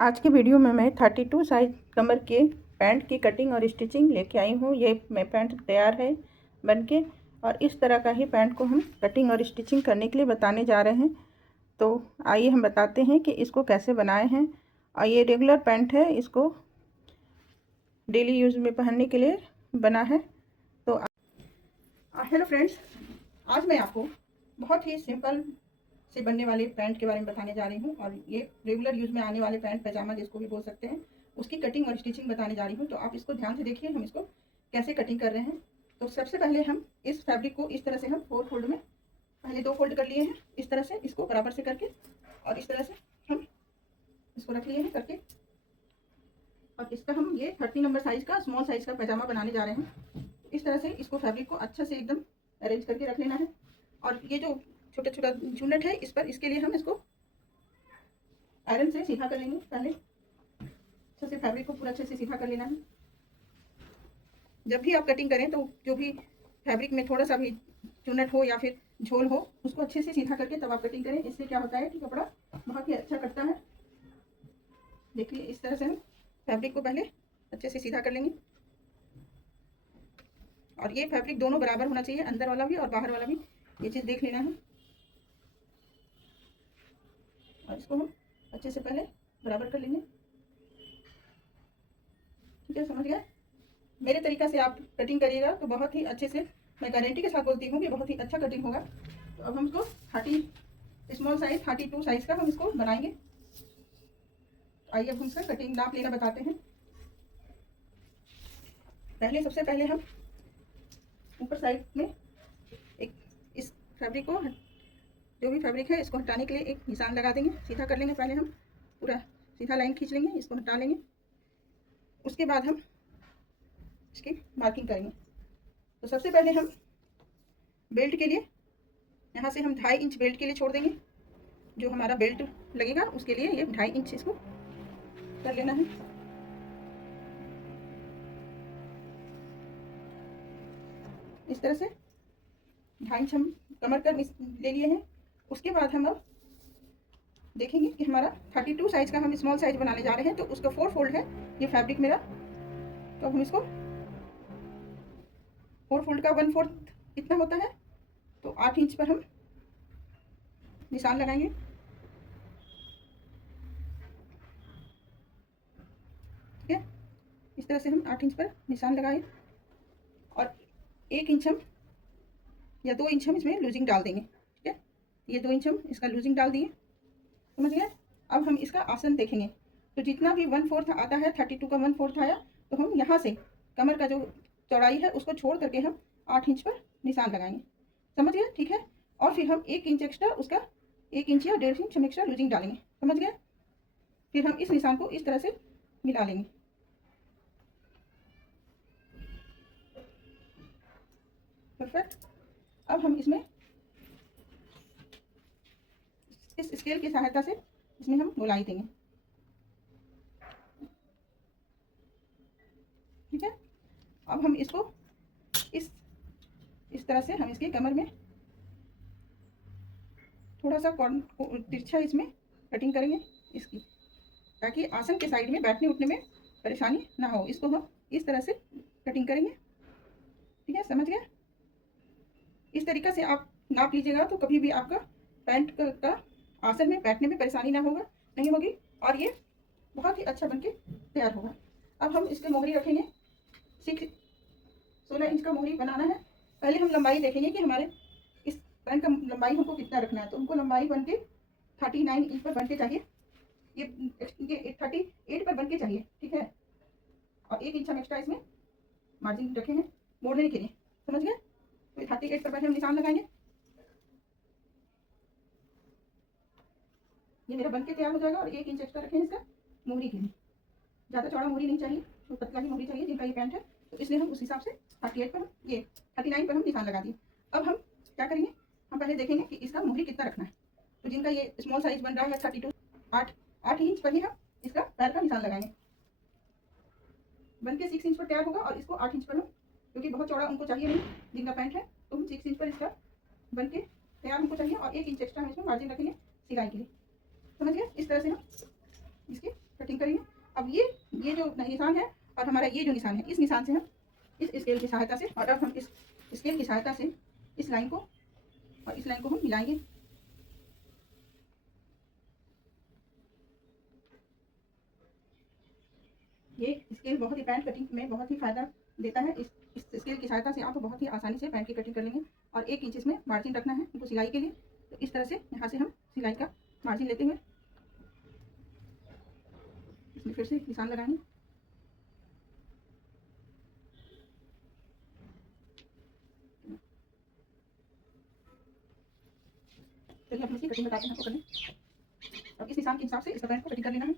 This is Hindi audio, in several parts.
आज की वीडियो में मैं 32 साइज कमर के पैंट की कटिंग और स्टिचिंग लेके आई हूँ। ये मैं पैंट तैयार है बनके, और इस तरह का ही पैंट को हम कटिंग और स्टिचिंग करने के लिए बताने जा रहे हैं। तो आइए हम बताते हैं कि इसको कैसे बनाए हैं। और ये रेगुलर पैंट है, इसको डेली यूज़ में पहनने के लिए बना है। तो हेलो फ्रेंड्स, आज मैं आपको बहुत ही सिंपल से बनने वाले पैंट के बारे में बताने जा रही हूँ। और ये रेगुलर यूज़ में आने वाले पैंट पैजामा जिसको भी बोल सकते हैं, उसकी कटिंग और स्टिचिंग बताने जा रही हूँ। तो आप इसको ध्यान से देखिए, हम इसको कैसे कटिंग कर रहे हैं। तो सबसे पहले हम इस फैब्रिक को इस तरह से हम 4 फोल्ड में पहले 2 फोल्ड कर लिए हैं, इस तरह से इसको बराबर से करके, और इस तरह से हम इसको रख लिए हैं करके। और इसका हम ये 30 नंबर साइज का स्मॉल साइज का पैजामा बनाने जा रहे हैं। इस तरह से इसको फैब्रिक को अच्छे से एकदम अरेंज करके रख लेना है। और ये जो छोटा छोटा झुंडट है, इस पर इसके लिए हम इसको आयरन से सीधा कर लेंगे। पहले अच्छे से फैब्रिक को पूरा अच्छे से सीधा कर लेना है। जब भी आप कटिंग करें तो जो भी फैब्रिक में थोड़ा सा भी चुनट हो या फिर झोल हो, उसको अच्छे से सीधा करके तब आप कटिंग करें। इससे क्या होता है कि कपड़ा बहुत ही अच्छा कटता है। देखिए, इस तरह से हम फैब्रिक को पहले अच्छे से सीधा कर लेंगे। और ये फैब्रिक दोनों बराबर होना चाहिए, अंदर वाला भी और बाहर वाला भी, ये चीज़ देख लेना है। और इसको हम अच्छे से पहले बराबर कर लेंगे। ठीक है, समझ गया। मेरे तरीका से आप कटिंग करिएगा तो बहुत ही अच्छे से, मैं गारंटी के साथ बोलती हूँ कि बहुत ही अच्छा कटिंग होगा। तो अब हम इसको 30 स्मॉल साइज 32 साइज का हम इसको बनाएंगे। आइए अब हम इसका कटिंग नाप लेना बताते हैं। सबसे पहले हम ऊपर साइड में एक इस फैब्रिक को, जो भी फैब्रिक है इसको हटाने के लिए एक निशान लगा देंगे, सीधा कर लेंगे। पहले हम पूरा सीधा लाइन खींच लेंगे, इसको हटा लेंगे। उसके बाद हम इसकी मार्किंग करेंगे। तो सबसे पहले हम बेल्ट के लिए यहाँ से हम 2.5 इंच बेल्ट के लिए छोड़ देंगे। जो हमारा बेल्ट लगेगा उसके लिए ये 2.5 इंच इसको कर लेना है। इस तरह से 2.5 इंच हम कमर कर ले लिए हैं। उसके बाद हम अब देखेंगे कि हमारा 32 साइज का हम स्मॉल साइज बनाने जा रहे हैं, तो उसका 4 फोल्ड है ये फैब्रिक मेरा। तो हम इसको 4 फोल्ड का 1/4 इतना होता है, तो 8 इंच पर हम निशान लगाएंगे। ठीक है, इस तरह से हम 8 इंच पर निशान लगाए। और 1 इंच हम या 2 इंच हम इसमें लूजिंग डाल देंगे। ठीक है, ये 2 इंच हम इसका लूजिंग डाल दिए, समझ गए। अब हम इसका आसन देखेंगे। तो जितना भी 1/4 आता है, 32 का 1/4 आया, तो हम यहाँ से कमर का जो चौड़ाई है उसको छोड़ करके हम 8 इंच पर निशान लगाएंगे, समझ गए। ठीक है, और फिर हम 1 इंच एक्स्ट्रा, उसका 1 इंच या 1.5 इंच हम एक्स्ट्रा लूजिंग डालेंगे, समझ गए। फिर हम इस निशान को इस तरह से मिला लेंगे। परफेक्ट। अब हम इसमें इस स्केल की सहायता से इसमें हम गोलाई देंगे। ठीक है, अब हम इसको इस तरह से हम इसकी कमर में थोड़ा सा तिरछा इसमें कटिंग करेंगे इसकी, ताकि आसन के साइड में बैठने उठने में परेशानी ना हो। इसको हम इस तरह से कटिंग करेंगे। ठीक है, समझ गए। इस तरीक़ा से आप नाप लीजिएगा तो कभी भी आपका पैंट का आसन में बैठने में परेशानी नहीं होगी, और ये बहुत ही अच्छा बनके तैयार होगा। अब हम इसके मोहरी रखेंगे। 16 इंच का मोहरी बनाना है। पहले हम लंबाई देखेंगे कि हमारे इस पैंट का लंबाई हमको कितना रखना है। तो हमको लंबाई बन के 39 इंच पर बन के चाहिए। ये 38 पर बन के चाहिए। ठीक है, और 1 इंच हम एक्स्ट्रा इसमें मार्जिन रखे हैं मोड़ने के लिए, समझ गए। तो 38 पर पहले हम निशान लगाएंगे। ये मेरा बन के तैयार हो जाएगा। और 1 इंच एक्स्ट्रा रखें इसका मोहरी के लिए। ज़्यादा चौड़ा मोहरी नहीं चाहिए, तो पतला ही मोहरी चाहिए जिनका ये पैंट है। तो इसलिए हम उस हिसाब से 38 पर ये 39 पर हम निशान लगा दिए। अब हम क्या करेंगे, हम पहले देखेंगे कि इसका मोहरी कितना रखना है। तो जिनका ये स्मॉल साइज बन रहा है 32, 8 इंच पर ही हम इसका पैर का निशान लगाएंगे। बन के 6 इंच पर तैयार होगा, और इसको 8 इंच पर हम, क्योंकि बहुत चौड़ा उनको चाहिए नहीं जिनका पैंट है, तो हम 6 इंच पर इसका बन के तैयार हमको चाहिए। और 1 इंच एक्स्ट्रा हम इसमें मार्जिन रखेंगे सिलाई के लिए, समझ गए। इस तरह से हम इसकी कटिंग कटिंग करेंगे। अब ये जो निशान है और हमारा ये जो निशान है, इस निशान से हम इस स्केल की सहायता से, और अब हम इस स्केल की सहायता से इस लाइन को और इस लाइन को हम मिलाएंगे। ये स्केल बहुत ही पैंट कटिंग में बहुत ही फ़ायदा देता है। इस स्केल की सहायता से आप बहुत ही आसानी से पैंट की कटिंग कर लेंगे। और 1 इंच इसमें मार्जिन रखना है उनको सिलाई के लिए। तो इस तरह से यहाँ से हम सिलाई का मार्जिन लेते हुए इसमें फिर से निशान लगाएंगे। चलिए हम इसकी कटिंग बताते हैं आपको करने। अब इस निशान के हिसाब से इसका पैंट को कटिंग कर लेना है।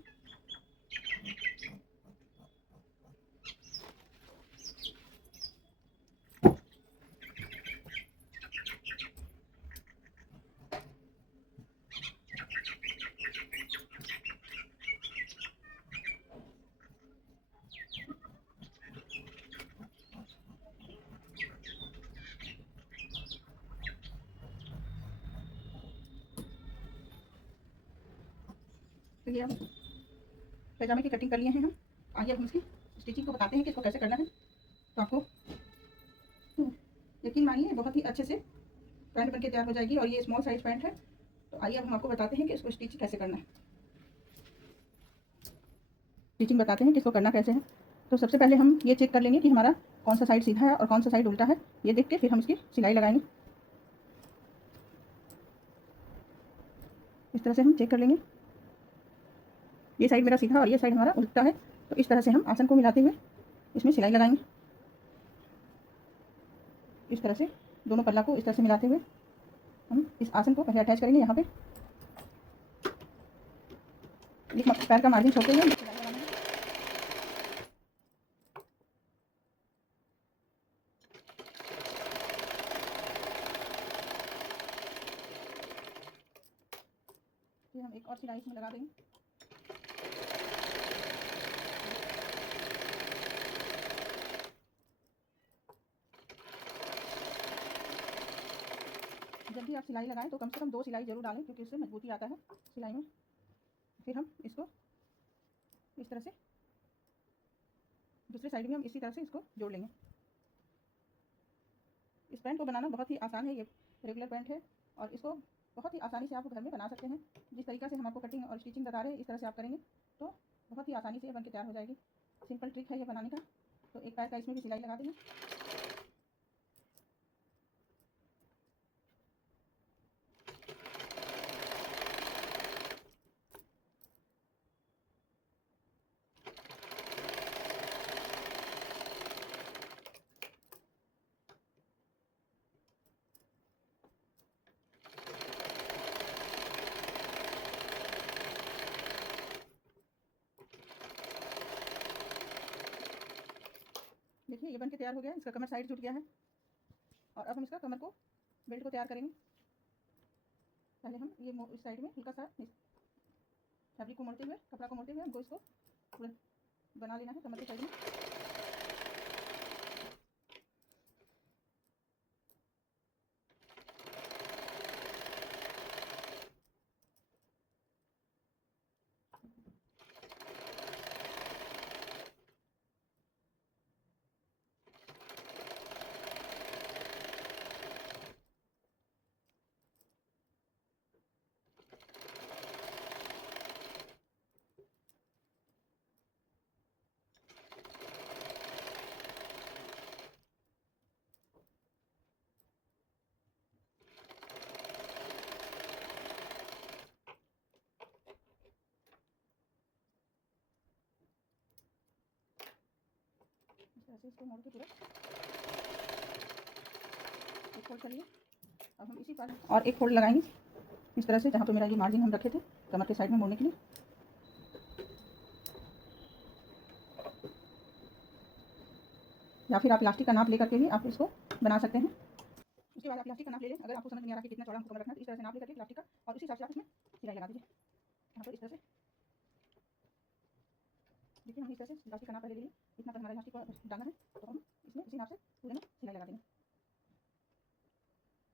चलिए हम पैजामे की कटिंग कर लिए हैं हम। आइए अब हम इसकी स्टिचिंग को बताते हैं कि इसको कैसे करना है। तो आपको यकीन मानिए बहुत ही अच्छे से पैंट बनके तैयार हो जाएगी। और ये स्मॉल साइज पैंट है। तो आइए अब हम आपको बताते हैं कि इसको स्टिच कैसे करना है। स्टिचिंग बताते हैं कि इसको करना कैसे है। तो सबसे पहले हम ये चेक कर लेंगे कि हमारा कौन सा साइड सीधा है और कौन सा साइड उल्टा है। ये देख के फिर हम इसकी सिलाई लगाएंगे। इस तरह से हम चेक कर लेंगे। ये साइड मेरा सीधा और ये साइड हमारा उल्टा है। तो इस तरह से हम आसन को मिलाते हुए इसमें सिलाई लगाएंगे। इस तरह से दोनों पल्ला को इस तरह से मिलाते हुए हम इस आसन को पहले अटैच करेंगे। यहाँ पे एक पैर का मार्जिन छोड़ते हुए सिलाई लगाएंगे। फिर हम एक और सिलाई इसमें लगा देंगे। जब भी आप सिलाई लगाएं तो कम से कम 2 सिलाई जरूर डालें, क्योंकि इससे मजबूती आता है सिलाई में। फिर हम इसको इस तरह से दूसरे साइड में हम इसी तरह से इसको जोड़ लेंगे। इस पैंट को बनाना बहुत ही आसान है। ये रेगुलर पैंट है और इसको बहुत ही आसानी से आप घर में बना सकते हैं। जिस तरीक़ा से हम आपको कटिंग और स्टिचिंग बता रहे हैं, इस तरह से आप करेंगे तो बहुत ही आसानी से ये बन के तैयार हो जाएगी। सिंपल ट्रिक है ये बनाने का। तो एक पैर का इसमें भी सिलाई लगा देंगे। देखिए ये बन के तैयार हो गया है। इसका कमर साइड जुट गया है। और अब हम इसका कमर को बेल्ट को तैयार करेंगे। पहले हम ये इस साइड में हल्का सा फैब्रिक को मोड़ते हुए, कपड़ा को मोड़ते हुए हमको इसको पूरा बना लेना है कमर के साइड में। ऐसे इसको मोड़ के पूरा एक फोल्ड कर लिया। अब हम इसी पर और एक फोल्ड लगाएंगे इस तरह से, जहाँ पे मेरा ये मार्जिन हम रखे थे कमर के साइड में मोड़ने के लिए। या फिर आप इलास्टिक का नाप लेकर के भी आप इसको बना सकते हैं। उसके बाद आप इलास्टिक का नाप ले लें। अगर आपको समझ नहीं आ रहा कि कितना चौड़ा हमको कमर रखना है, तो इस तरह से नाप लेकर के इलास्टिक का और उसी हिसाब से आप इसमें सिलाई लगा दीजिए। यहाँ पर इस तरह से देखिए, हम इस तरह से इलास्टिक का नाप पहले ले लिए। इतना तक हमारा इलास्टिक को डालना है, तो हम इसमें इसी नाप से पूरे में सिलाई लगा देंगे।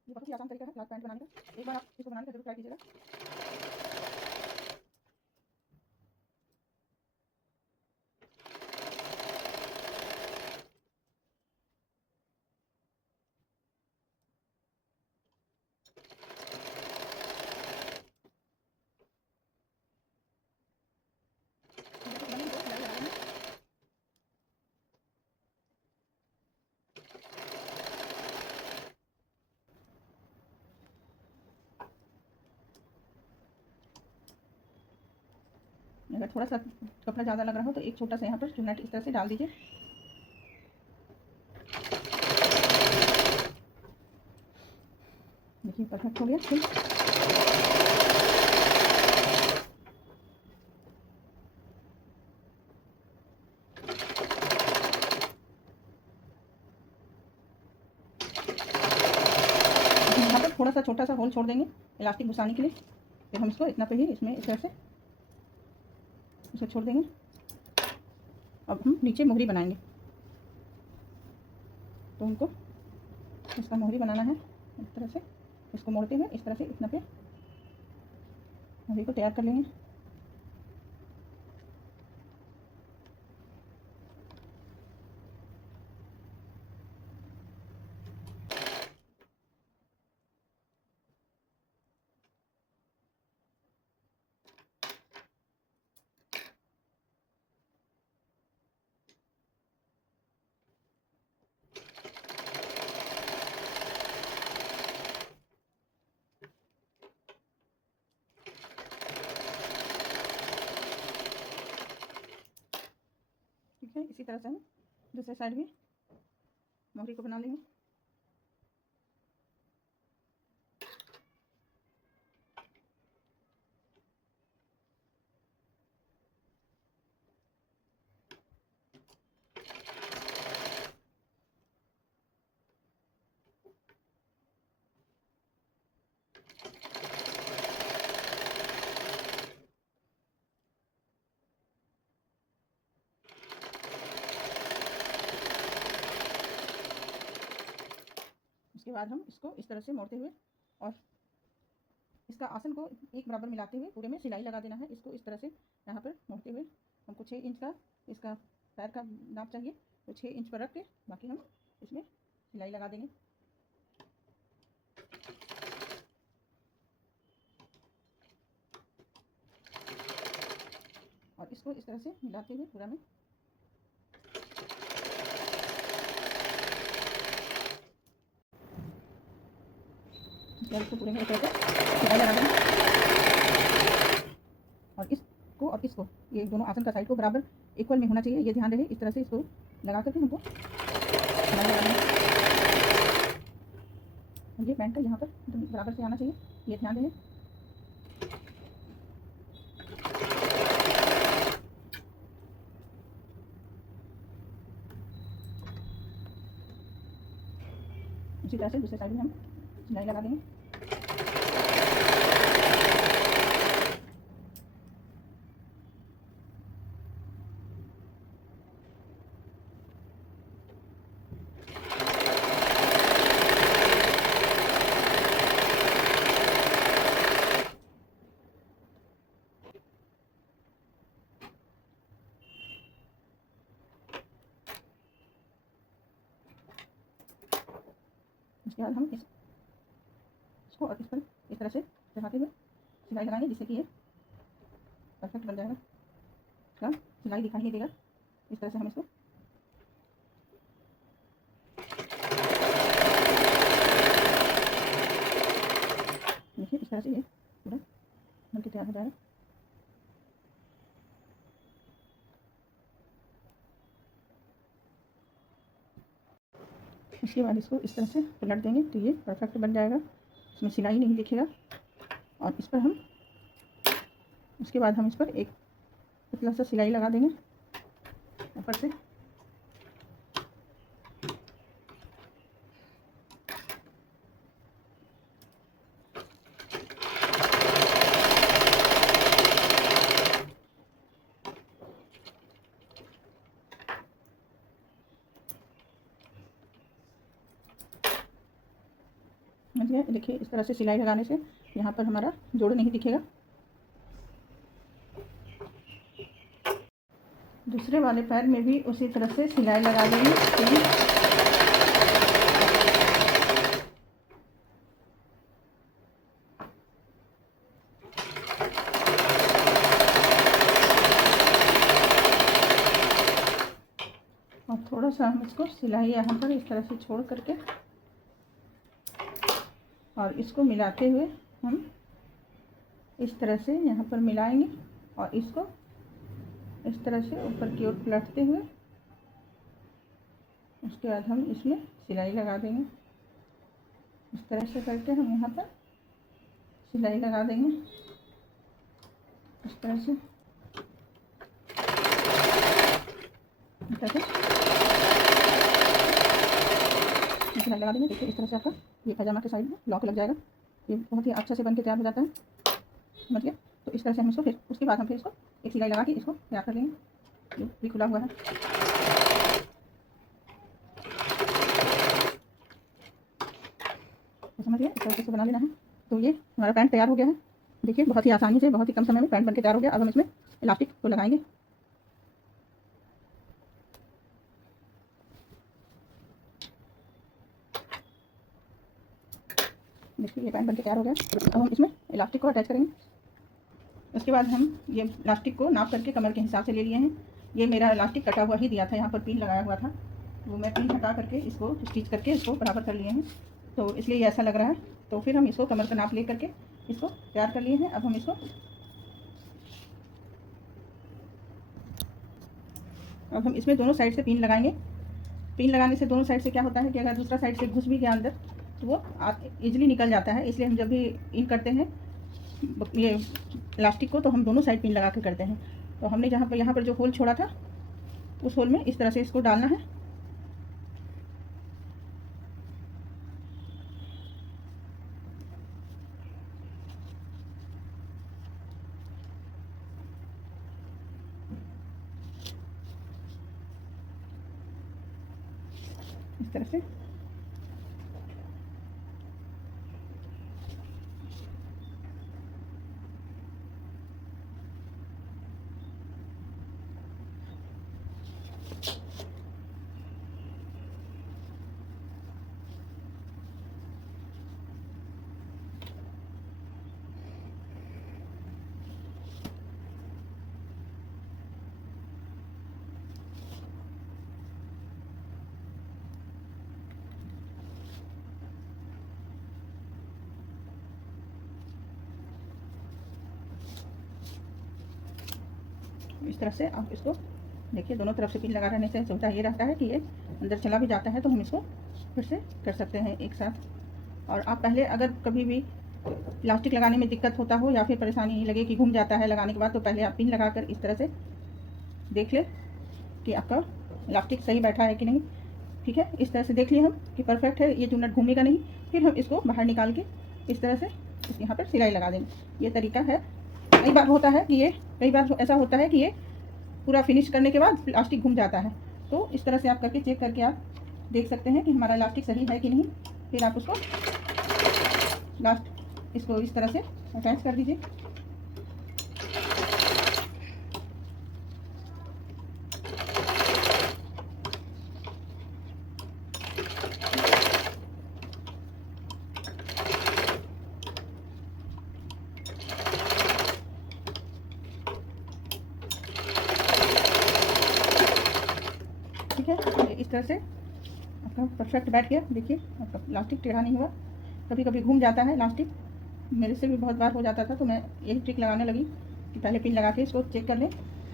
ये बहुत ही आसान तरीका है फ्लैट पैंट बनाने का। एक बार आप इसको बनाने का जरूर ट्राई कीजिएगा। अगर थोड़ा सा कपड़ा ज़्यादा लग रहा हो तो एक छोटा सा यहाँ पर चुन्ना इस तरह से डाल दीजिए। देखिए परफेक्ट हो गया। ठीक, यहाँ पर थोड़ा सा छोटा सा होल छोड़ देंगे इलास्टिक घुसाने के लिए। फिर हम इसको इतना पे ही इसमें इस तरह से इसे छोड़ देंगे। अब हम नीचे मोहरी बनाएंगे, तो उनको इसका मोहरी बनाना है। इस तरह से इसको मोड़ते हुए इस तरह से इतना पे मोहरी को तैयार कर लेंगे। ठीक है, इसी तरह से हम दूसरे साइड भी मोहरी को बना लेंगे। उसके बाद हम इसको इस तरह से मोड़ते हुए और इसका आसन को एक बराबर मिलाते हुए पूरे में सिलाई लगा देना है। इसको इस तरह से यहाँ पर मोड़ते हुए हमको 6 इंच का इसका पैर का नाप चाहिए, तो 6 इंच पर रख के बाकी हम इसमें सिलाई लगा देंगे। और इसको इस तरह से मिलाते हुए पूरा में इसको पूरे में एक तरह से सिलाई लगा देंगे। और इसको और इसको ये दोनों आसन का साइड को बराबर इक्वल में होना चाहिए, ये ध्यान रहे। इस तरह से इसको लगा करके हमको सिलाई लगा देंगे। ये पैंट का यहाँ पर बराबर से आना चाहिए, ये ध्यान रहे। इसी तरह से दूसरे साइड में हम सिलाई लगा देंगे। उसके बाद हम इसको और इस पर इस तरह से चढ़ाते हुए सिलाई लगाएंगे, जिससे कि ये परफेक्ट बन जाएगा। इसका सिलाई दिखाई नहीं देगा। इस तरह से हम इसको देखिए, इस तरह से ये पूरा बनके तैयार हो जाएगा। उसके बाद इसको इस तरह से पलट देंगे तो ये परफेक्ट बन जाएगा, इसमें सिलाई नहीं दिखेगा। और इस पर हम उसके बाद हम इस पर एक पतला सा सिलाई लगा देंगे ऊपर से। देखिए, इस तरह से सिलाई लगाने से यहाँ पर हमारा जोड़ नहीं दिखेगा। दूसरे वाले पैर में भी उसी तरह से सिलाई लगा देंगे। और थोड़ा सा हम इसको सिलाई यहाँ पर इस तरह से छोड़ करके और इसको मिलाते हुए हम इस तरह से यहाँ पर मिलाएंगे और इसको इस तरह से ऊपर की ओर पलटते हुए उसके बाद हम इसमें सिलाई लगा देंगे। इस तरह से करके हम यहाँ पर सिलाई लगा देंगे। इस तरह से सिलाई लगा देंगे। देखिए इस तरह से आपका ये पैजामा के साइड में लॉक लग जाएगा। ये बहुत ही अच्छा से बन के तैयार हो जाता है, समझिए। तो इस तरह से हम इसको फिर उसके बाद हम फिर इसको एक सिलाई लगा के इसको तैयार कर लेंगे। ये भी खुला हुआ है। तो समझिए इस तरह से बना लेना है। तो ये हमारा पैंट तैयार हो गया है। देखिए बहुत ही आसानी से, बहुत ही कम समय में पैंट बन के तैयार हो गया। अब हम इसमें इलास्टिक को लगाएंगे। देखिए ये पैंट बन के तैयार हो गया। अब हम इसमें इलास्टिक को अटैच करेंगे। उसके बाद हम ये इलास्टिक को नाप करके कमर के हिसाब से ले लिए हैं। ये मेरा इलास्टिक कटा हुआ ही दिया था, यहाँ पर पिन लगाया हुआ था, वो मैं पिन हटा करके इसको स्टिच करके इसको बराबर कर लिए हैं। तो इसलिए ये ऐसा लग रहा है। तो फिर हम इसको कमर का नाप ले करके इसको तैयार कर लिए हैं। अब हम इसमें दोनों साइड से पिन लगाएंगे। पिन लगाने से दोनों साइड से क्या होता है कि अगर दूसरा साइड से घुस भी गया अंदर तो वो ईजिली निकल जाता है। इसलिए हम जब भी इन करते हैं ये इलास्टिक को, तो हम दोनों साइड पिन लगा के करते हैं। तो हमने यहाँ पर जो होल छोड़ा था उस होल में इस तरह से इसको डालना है। इस तरह से आप इसको देखिए, दोनों तरफ से पिन लगा रहने से सुविधा ये रहता है कि ये अंदर चला भी जाता है तो हम इसको फिर से कर सकते हैं एक साथ। और आप पहले अगर कभी भी इलास्टिक लगाने में दिक्कत होता हो या फिर परेशानी लगे कि घूम जाता है लगाने के बाद, तो पहले आप पिन लगाकर इस तरह से देख लें कि आपका इलास्टिक सही बैठा है कि नहीं। ठीक है, इस तरह से देख लिए हम कि परफेक्ट है, ये चुन्नट घूमेगा नहीं। फिर हम इसको बाहर निकाल के इस तरह से यहाँ पर सिलाई लगा देंगे। ये तरीका है। कई बार ऐसा होता है कि ये पूरा फिनिश करने के बाद इलास्टिक घूम जाता है। तो इस तरह से आप करके चेक करके आप देख सकते हैं कि हमारा इलास्टिक सही है कि नहीं। फिर आप उसको इसको इस तरह से अटैच कर दीजिए। ठीक है, इस तरह से आपका परफेक्ट बैठ गया। देखिए आपका इलास्टिक टेढ़ा नहीं हुआ। कभी कभी घूम जाता है इलास्टिक, मेरे से भी बहुत बार हो जाता था। तो मैं यही ट्रिक लगाने लगी कि पहले पिन लगा के इसको चेक कर लें,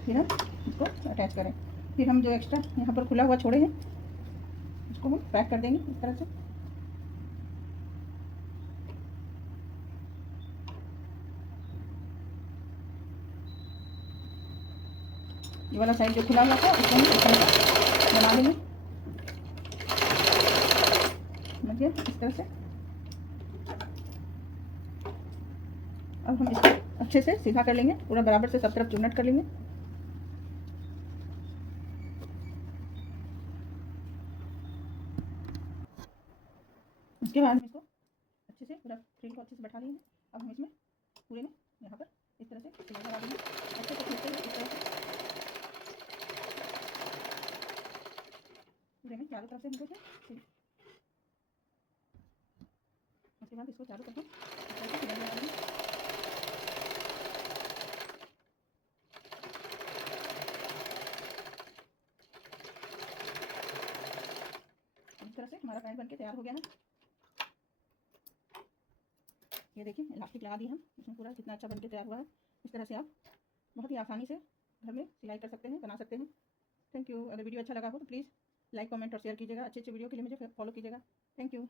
फिर हम इसको अटैच करें। फिर हम जो एक्स्ट्रा यहाँ पर खुला हुआ छोड़े हैं उसको हम पैक कर देंगे इस तरह से। ये वाला साइड जो खुला हुआ था उसको हम इस तरह से बना लेंगे। समझिए इस तरह से। अब हम इसको अच्छे से सीधा कर लेंगे, पूरा बराबर से सब तरफ चुन्नट कर लेंगे। उसके बाद हम इसको अच्छे से पूरा फ्रिल को अच्छे से बैठा लेंगे। अब हम इसमें पूरे में यहाँ पर इस तरह से सिलाई लगा देंगे अच्छे से खींचते हुए इस तरह से पूरे में चारों तरफ से हमको फिर उसके बाद इसको चारों तरफ इस तरह से सिलाई लगा देंगे। इस तरह से हमारा पैंट बनके तैयार हो गया है। ये देखिए इलास्टिक लगा दी हम इसमें, पूरा कितना अच्छा बनके तैयार हुआ है। इस तरह से आप बहुत ही आसानी से घर में सिलाई कर सकते हैं, बना सकते हैं। Thank you. अगर वीडियो अच्छा लगा हो तो प्लीज़ लाइक, कमेंट और शेयर कीजिएगा। अच्छे अच्छे वीडियो के लिए मुझे फॉलो कीजिएगा। Thank you.